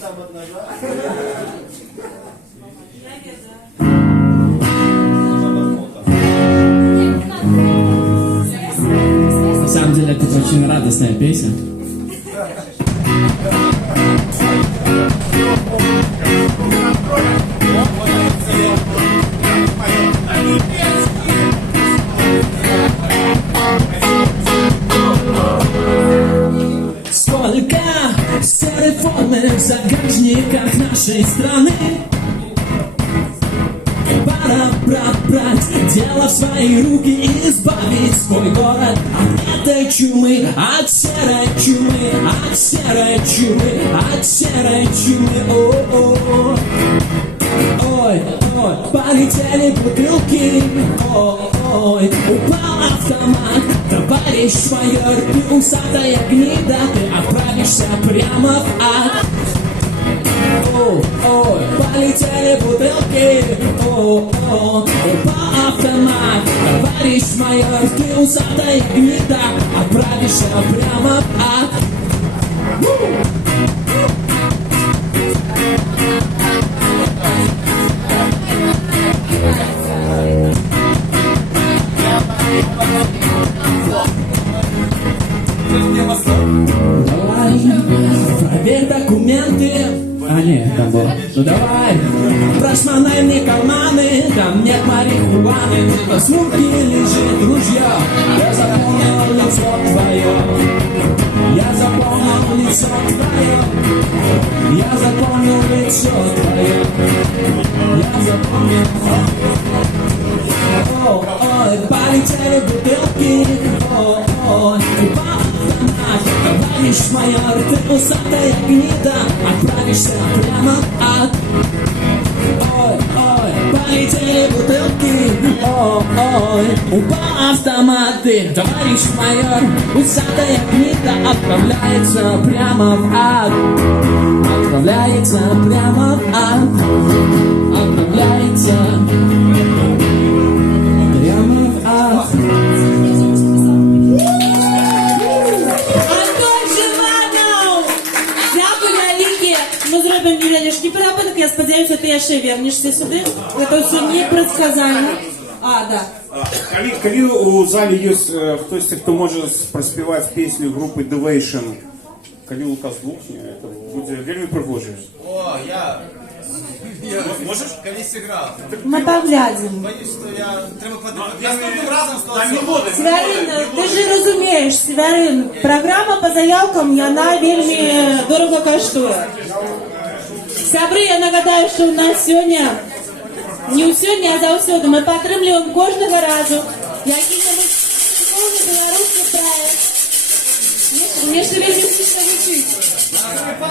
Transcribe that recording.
На самом деле это очень радостная песня. Сколько реформы в загашниках нашей страны. Пора брать дело в свои руки и избавить свой город от этой чумы, от серой чумы, от серой чумы, от серой чумы. О-о-о. Ой, ой, полетели бутылки, ой, упал автомат. Товарищ майор, ты усатая гнида, ты отправишься прямо в ад. Ой, ой, полетели бутылки, ой, упал автомат. Товарищ майор, ты усатая гнида, отправишься прямо в ад. Давай, проверь документы. А нет, там было. Ну давай, прошмонай мне карманы, там нет марихуаны, на сумке лежит ружье. Я запомнил лицо твое, я запомнил лицо твое, я запомнил лицо твое, я запомнил. Ой, полетели бутылки, ой, упал автомат. Товарищ майор, ты усатая гнида, отправишься прямо в ад. Ой, ой, полетели бутылки, ой, упал автомат. Товарищ майор, усатая гнида, отправляется прямо в ад. Отправляется прямо в ад. Отправляется прямо в ад. Ми зробимо невеличкий перепинок, я сподіваюся, ти ще вернешся сюди. Це все непредсказально. Да. Коли у залі є хтось, хто може проспівати пісню групи Devotion, коли Лукас глухне, це буде вельми пригоже. О, я... Можеш? Колись грав. Ми поглядимо. Боюсь, що я... Треба подивитися. Наступним разом стало. Северин, ти ж розумієш, Северин, програма по заявкам, вона вельми дорого коштує. Сябри, я нагадаю, що у нас сьогодні, не у сьогодні, а завсюди, ми підтримуємо кожного разу який-небудь школьний білоруський проект. Мені ж вельми сильно вчить.